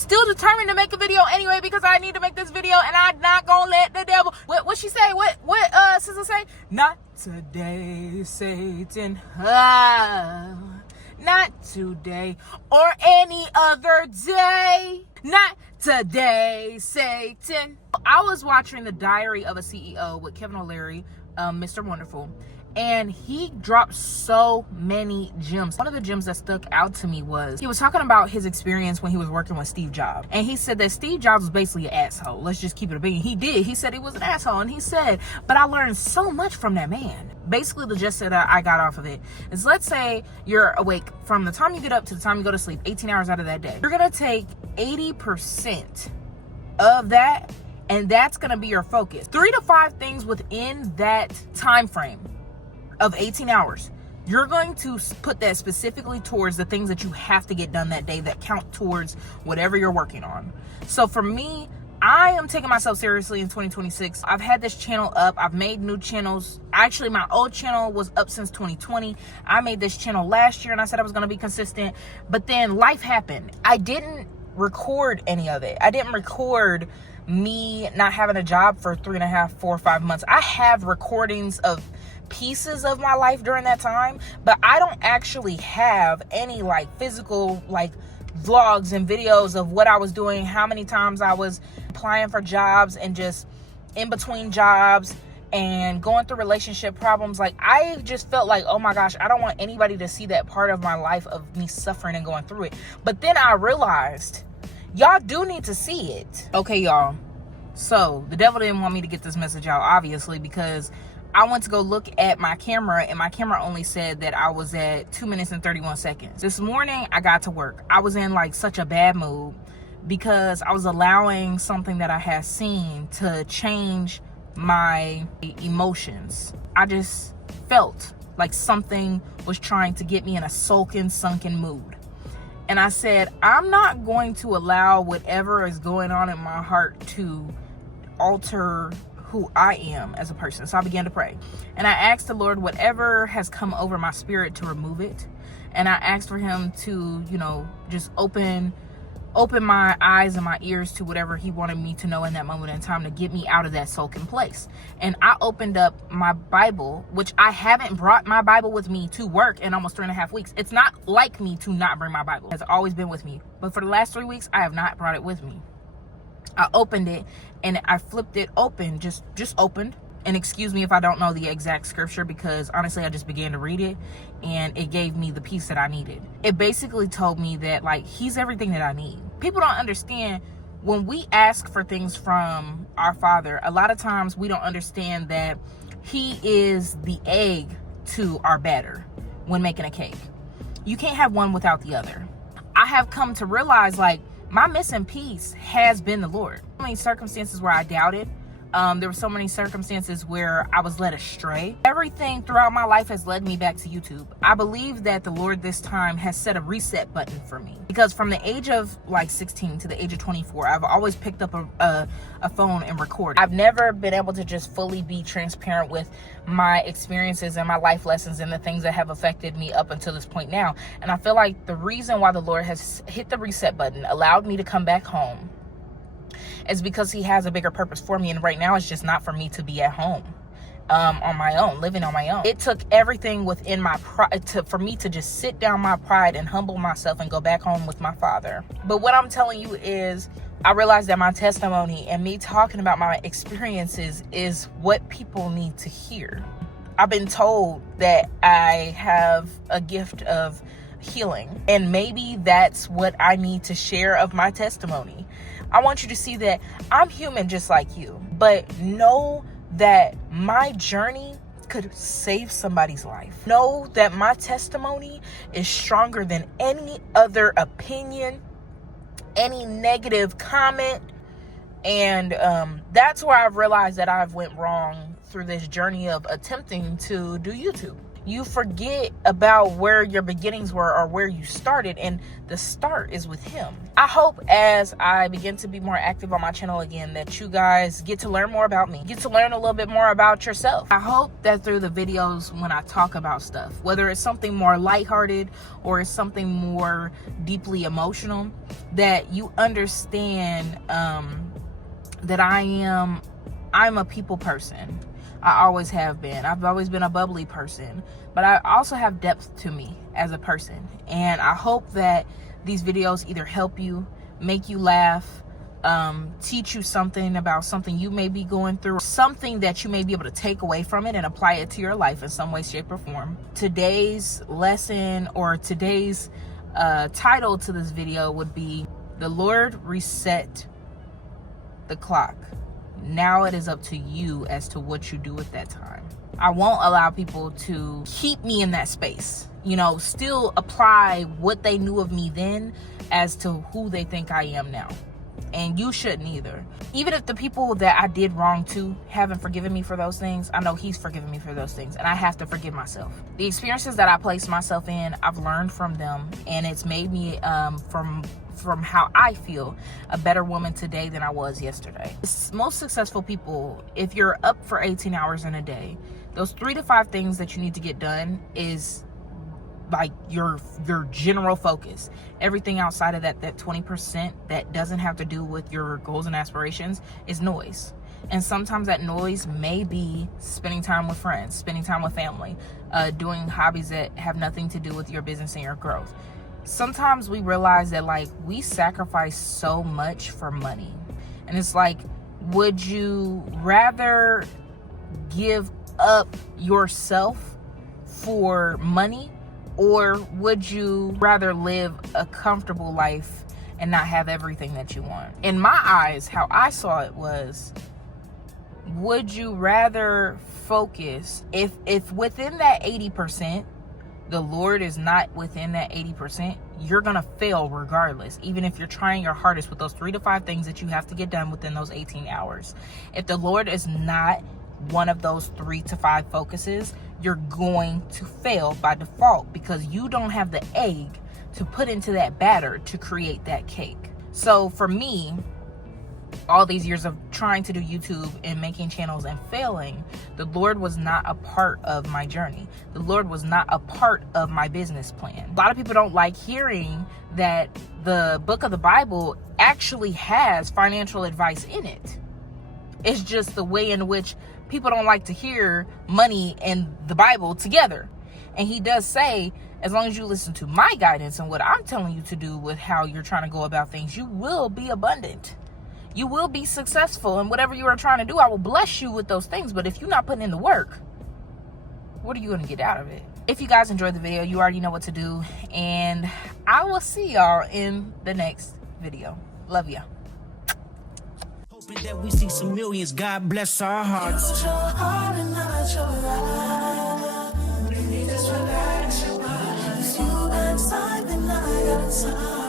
still determined to make a video anyway because I need to make this video, and I'm not gonna let the devil. What she say? What sister say? Not today, Satan. Not today or any other day. Not today, Satan. I was watching The Diary of a CEO with Kevin O'Leary, Mr. Wonderful, and he dropped so many gems. One of the gems that stuck out to me was he was talking about his experience when he was working with Steve Jobs. And he said that Steve Jobs was basically an asshole. Let's just keep it a bean. He did. He said he was an asshole. And he said, but I learned so much from that man. Basically, the gist that I got off of it is, let's say you're awake from the time you get up to the time you go to sleep, 18 hours out of that day. You're going to take 80% of that, and that's going to be your focus. 3 to 5 things within that time frame of 18 hours, you're going to put that specifically towards the things that you have to get done that day that count towards whatever you're working on. So for me, I am taking myself seriously in 2026. I've had this channel up. I've made new channels. Actually, my old channel was up since 2020. I made this channel last year and I said I was going to be consistent, but then life happened. I didn't record any of it. I didn't record me not having a job for 3.5, 4, 5 months. I have recordings of pieces of my life during that time, but I don't actually have any like physical like vlogs and videos of what I was doing, how many times I was applying for jobs and just in between jobs and going through relationship problems. Like, I just felt like, oh my gosh, I don't want anybody to see that part of my life of me suffering and going through it. But then I realized y'all do need to see it. Okay, y'all, so the devil didn't want me to get this message out, obviously, because I went to go look at my camera and my camera only said that I was at 2 minutes and 31 seconds. This morning I got to work. I was in like such a bad mood because I was allowing something that I had seen to change my emotions. I just felt like something was trying to get me in a sunken mood. And I said, I'm not going to allow whatever is going on in my heart to alter who I am as a person. So I began to pray. And I asked the Lord, whatever has come over my spirit, to remove it. And I asked for him to, just open my eyes and my ears to whatever he wanted me to know in that moment in time to get me out of that sulking place. And I opened up my Bible, which I haven't brought my Bible with me to work in almost 3.5 weeks. It's not like me to not bring my Bible. It has always been with me. But for the last 3 weeks, I have not brought it with me. I opened it and I flipped it open, just opened. And excuse me if I don't know the exact scripture, because honestly, I just began to read it and it gave me the peace that I needed. It basically told me that, like, he's everything that I need. People don't understand, when we ask for things from our Father, a lot of times we don't understand that he is the egg to our batter when making a cake. You can't have one without the other. I have come to realize, like, my missing piece has been the Lord. So many circumstances where I doubted. There were so many circumstances where I was led astray. Everything throughout my life has led me back to YouTube. I believe that the Lord this time has set a reset button for me, because from the age of like 16 to the age of 24, I've always picked up a phone and recorded. I've never been able to just fully be transparent with my experiences and my life lessons and the things that have affected me up until this point now. And I feel like the reason why the Lord has hit the reset button, allowed me to come back home, is because he has a bigger purpose for me. And right now it's just not for me to be at home on my own, living on my own. It took everything within my pride for me to just sit down my pride and humble myself and go back home with my Father. But what I'm telling you is, I realized that my testimony and me talking about my experiences is what people need to hear. I've been told that I have a gift of healing, and maybe that's what I need to share of my testimony. I want you to see that I'm human just like you, but know that my journey could save somebody's life. Know that my testimony is stronger than any other opinion, any negative comment. And that's where I've realized that I've went wrong through this journey of attempting to do YouTube. You forget about where your beginnings were or where you started, and the start is with him. I hope as I begin to be more active on my channel again that you guys get to learn more about me, get to learn a little bit more about yourself. I hope that through the videos when I talk about stuff, whether it's something more lighthearted or it's something more deeply emotional, that you understand that I'm a people person. I always have been. I've always been a bubbly person, but I also have depth to me as a person. And I hope that these videos either help you, make you laugh, teach you something about something you may be going through, something that you may be able to take away from it and apply it to your life in some way, shape, or form. Today's lesson, or today's title to this video would be "The Lord Reset the Clock. Now it is up to you as to what you do with that time." I won't allow people to keep me in that space, still apply what they knew of me then as to who they think I am now. And you shouldn't either. Even if the people that I did wrong to haven't forgiven me for those things, I know he's forgiven me for those things, and I have to forgive myself. The experiences that I placed myself in, I've learned from them, and it's made me from how I feel, a better woman today than I was yesterday. Most successful people, if you're up for 18 hours in a day, those 3 to 5 things that you need to get done is like your general focus. Everything outside of that 20% that doesn't have to do with your goals and aspirations is noise. And sometimes that noise may be spending time with friends, spending time with family, doing hobbies that have nothing to do with your business and your growth. Sometimes we realize that we sacrifice so much for money. And it's like, would you rather give up yourself for money, or would you rather live a comfortable life and not have everything that you want? In my eyes, how I saw it was, would you rather focus, if within that 80%, the Lord is not within that 80%, you're going to fail regardless, even if you're trying your hardest with those 3 to 5 things that you have to get done within those 18 hours. If the Lord is not one of those 3 to 5 focuses, you're going to fail by default, because you don't have the egg to put into that batter to create that cake. So for me, all these years of trying to do YouTube and making channels and failing, the Lord was not a part of my journey. The Lord was not a part of my business plan. A lot of people don't like hearing that the book of the Bible actually has financial advice in it. It's just the way in which people don't like to hear money and the Bible together. And he does say, as long as you listen to my guidance and what I'm telling you to do with how you're trying to go about things, you will be abundant. You will be successful, and whatever you are trying to do, I will bless you with those things. But if you're not putting in the work, what are you going to get out of it? If you guys enjoyed the video, you already know what to do, and I will see y'all in the next video. Love ya. Hoping that we see some millions. God bless our hearts. Use your heart and not your life. Just relax your mind. It's you inside, then I outside.